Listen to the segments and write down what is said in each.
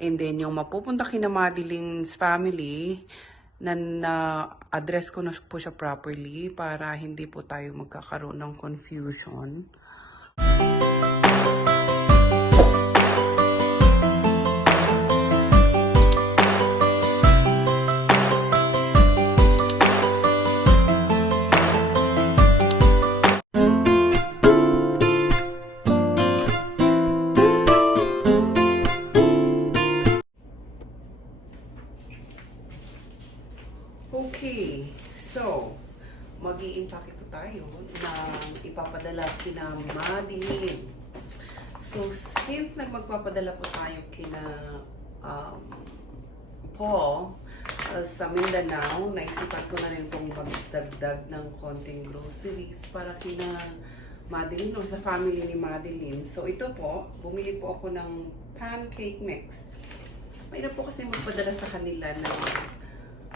And then yung mapupunta kina Madeline's family, na na-address ko na po siya properly para hindi po tayo magkakaroon ng confusion. Okay, since nagmagpapadala po tayo kina um, Paul uh, sa Mindanao, naisipan ko na rin pong magdagdag ng konting groceries para kina Madeline o sa family ni Madeline. So, ito po, bumili po ako ng pancake mix. Mayroon po kasi magpadala sa kanila ng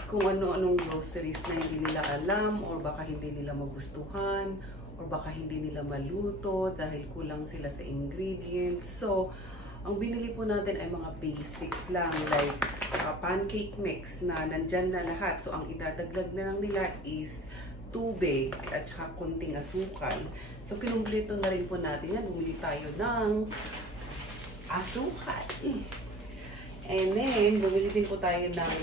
kung ano-anong groceries na hindi nila alam or baka hindi nila magustuhan or baka hindi nila maluto dahil kulang sila sa ingredients. So, ang binili po natin ay mga basics lang like uh, pancake mix na nandyan na lahat. So, ang idadagdag na lang nila is tubig at saka konting asukal. So, kinumpleto na rin po natin yan. Bumili tayo ng asukal. And then, bumili din po tayo ng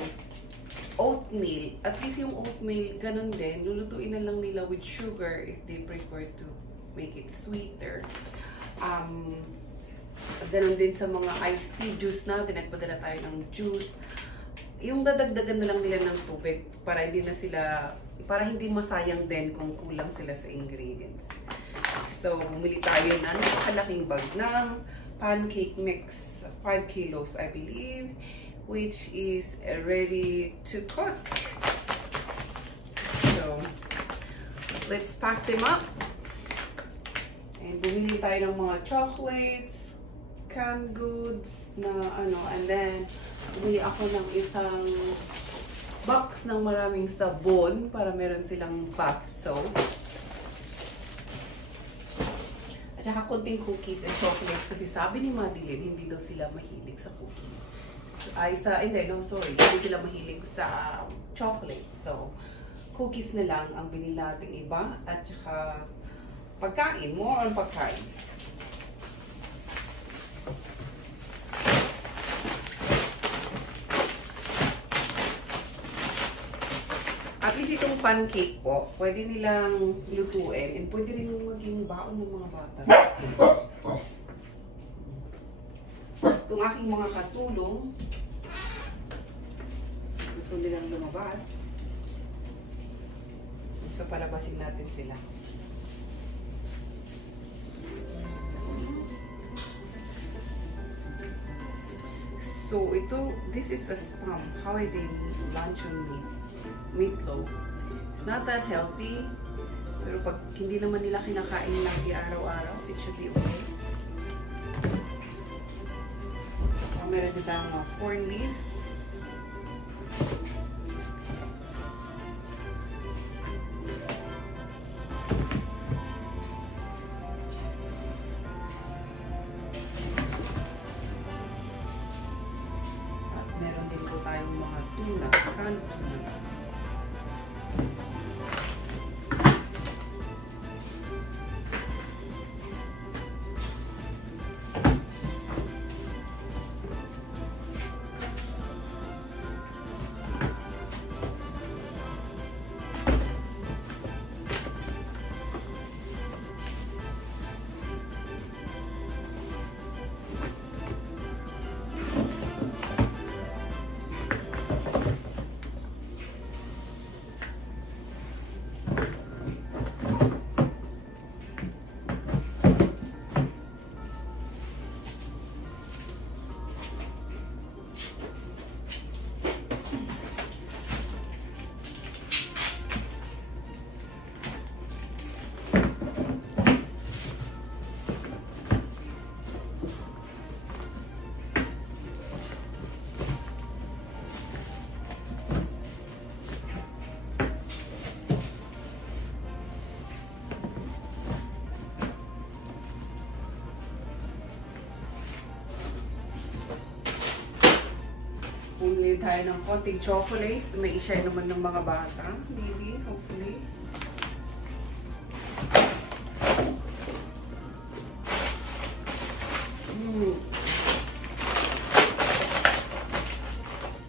oatmeal. At least yung oatmeal, ganun din. Lulutuin na lang nila with sugar if they prefer to make it sweeter. Um, ganun din sa mga iced tea juice natin. Nagpadala tayo ng juice. Yung dadagdagan na lang nila ng tubig para hindi na sila, para hindi masayang din kung kulang sila sa ingredients. So, bumili tayo ng napakalaking bag ng pancake mix, 5 kilos I believe, which is ready to cook. So, let's pack them up. And bumili tayo ng mga chocolates, canned goods na ano, and then bumili ako ng isang box ng maraming sabon para meron silang bath soap. At saka konting cookies and chocolates kasi sabi ni Madeline, hindi daw sila mahilig sa cookies. Ay, sa, hindi, no, sorry. Hindi sila mahilig sa um, chocolate. So, cookies na lang ang binili nating iba. At saka, pagkain. More on pagkain. Itong pancake po, pwede nilang lutuin and pwede rin maging baon ng mga bata. Itong aking mga katulong, gusto nilang lumabas. So palabasin natin sila. So ito, this is a um, holiday luncheon meat, meatloaf. It's not that healthy, pero pag hindi naman nila kinakain lagi araw-araw, it should be okay. Uh, meron din tayong mga Pumili tayo ng konting chocolate. May i-share naman ng mga bata. Maybe, hopefully. Mm.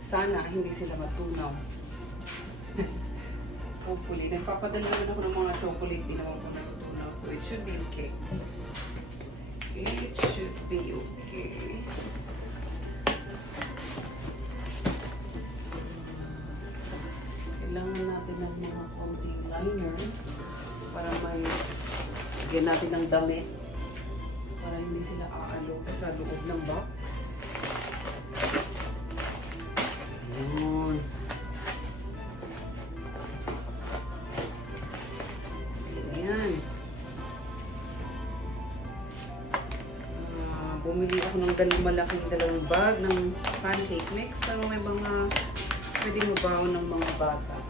Sana hindi sila matunaw. Hopefully. Nagpapadala naman ako ng mga chocolate. Di naman po natutunaw. So it should be okay. It should be okay. Kailangan natin ng mga konting liner para may lagyan natin ng damit para hindi sila aalog sa loob ng box. Ayun. Ayan. Ah, bumili ako ng dalawang malaking dalawang bag ng pancake mix para may mga pwede mabaho ng mga bata.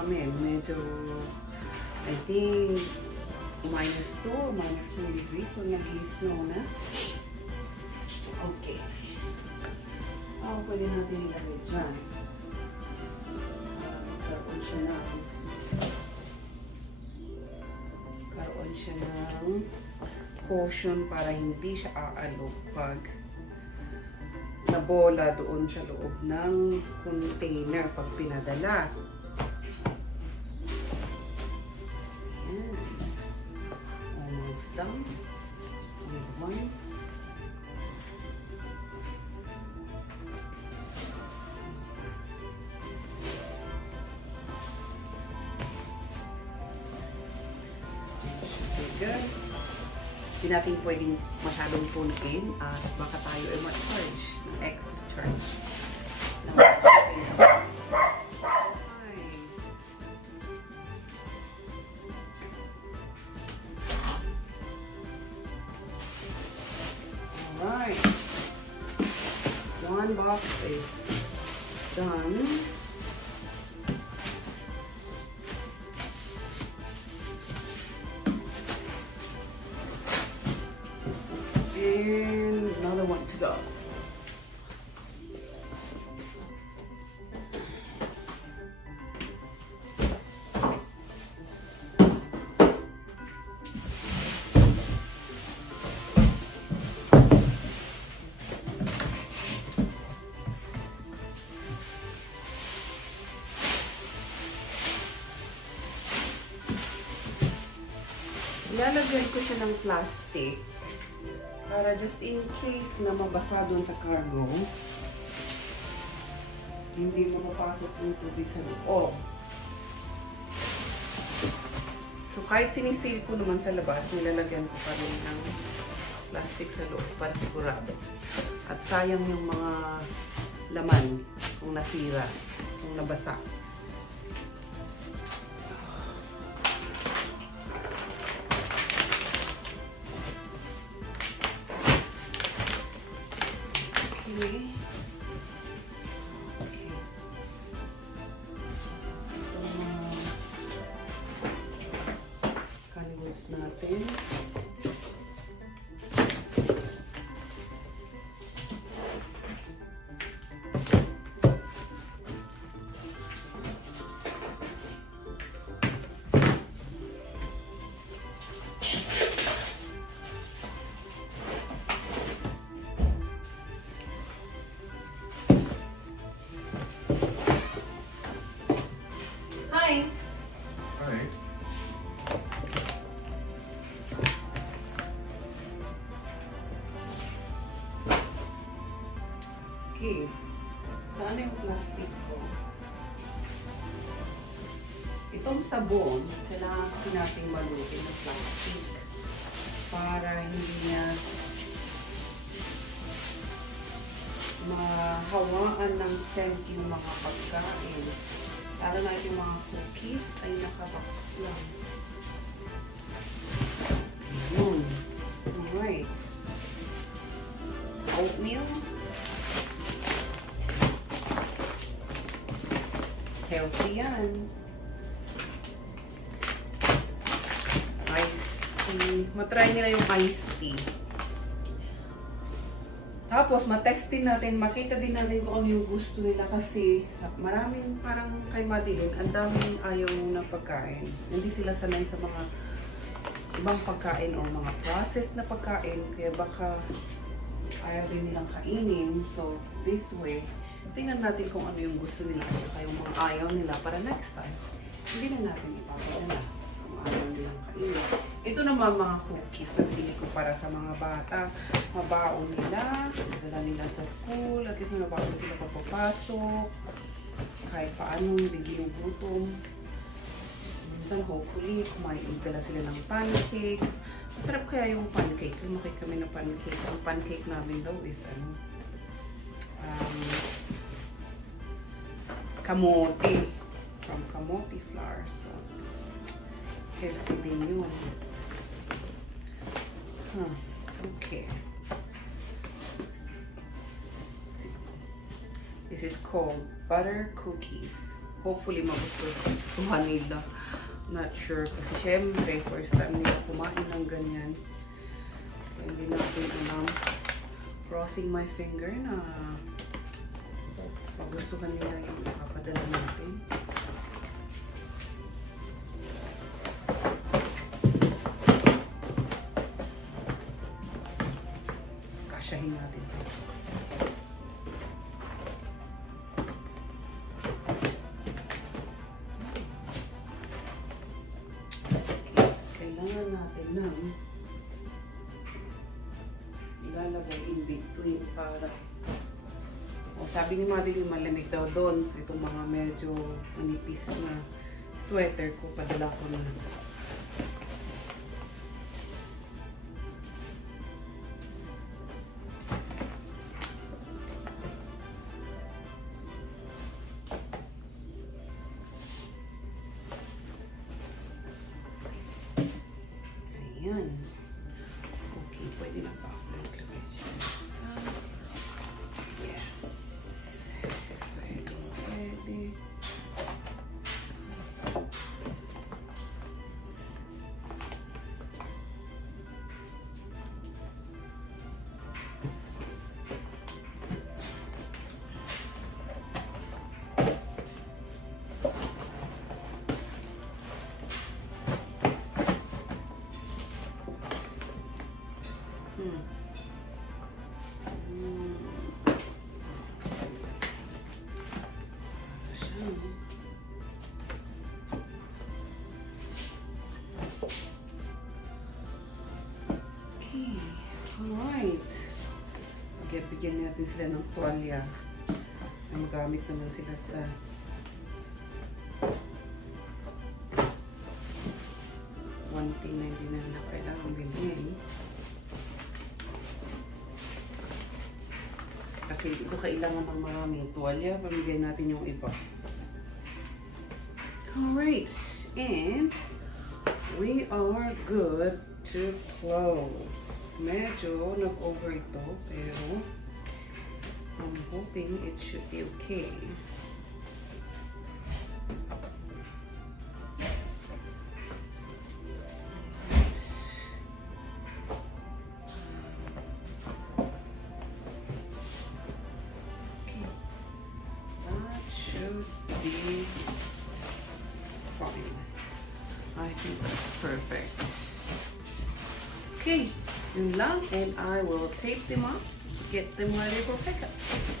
Dito sa amin. Medyo, I think, minus 2, minus 2 degrees. So, nag-snow na. Okay. Oh, pwede natin ilagay dyan. Ah, Karoon siya ng karoon siya ng cushion para hindi siya aalog pag nabola doon sa loob ng container pag pinadala. Be good. Hindi natin pwedeng masyadong punuin at baka tayo ay ma-charge Another one to go. Ilalagyan ko siya ng plastic para just in case na mabasa doon sa cargo, hindi mo mapasok yung tubig sa loob. So kahit sinisil ko naman sa labas, nilalagyan ko pa rin ng plastic sa loob para sigurado. At sayang yung mga laman kung nasira, kung nabasa. Okay. Saan yung plastic ko? Itong sabon, kailangan kasi natin malutin ng plastic para hindi niya mahawaan ng scent yung mga pagkain. Lalo na yung mga cookies ay nakabox lang. Yun. Alright. Oatmeal. Healthy yan. Iced tea. Matry nila yung iced tea. Tapos, ma-text din natin, makita din natin kung yung gusto nila kasi maraming parang kay Madeline, ang daming ayaw ng pagkain. Hindi sila sanay sa mga ibang pagkain o mga processed na pagkain, kaya baka ayaw din nilang kainin. So, this way, tingnan natin kung ano yung gusto nila at saka yung mga ayaw nila para next time, hindi na natin ipapadala kung ayaw nilang kainin. Ito naman mga cookies na pinili ko para sa mga bata. Mabaon nila, dala nila sa school, at least mabaon sila papapasok. Kahit paano, hindi ginugutom. Minsan, hopefully, kumain pala sila ng pancake. Masarap kaya yung pancake. Lumaki kami ng pancake. Ang pancake namin daw is ano, um, kamote. From kamote flour. So, healthy din yun. Huh. Okay. This is called butter cookies. Hopefully magustuhan nila. Not sure. Kasi syempre, first time nila kumain ng ganyan. Kaya hindi natin alam. Crossing my finger na magustuhan nila yung ipapadala natin. Kasyahin natin sabi ni Madeline malamig daw doon. So itong mga medyo manipis na sweater ko padala ko na bigyan natin sila ng tuwalya. Na magamit naman sila sa one thing na hindi na na kailangan bilhin. Kasi hindi ko kailangan ng maraming tuwalya. Pamigay natin yung iba. Alright. And we are good to close. Medyo nag-over ito. Pero I'm hoping it should be okay. Okay. That should be fine. I think that's perfect. Okay, yun lang. And I will tape them up, get them ready for pickup.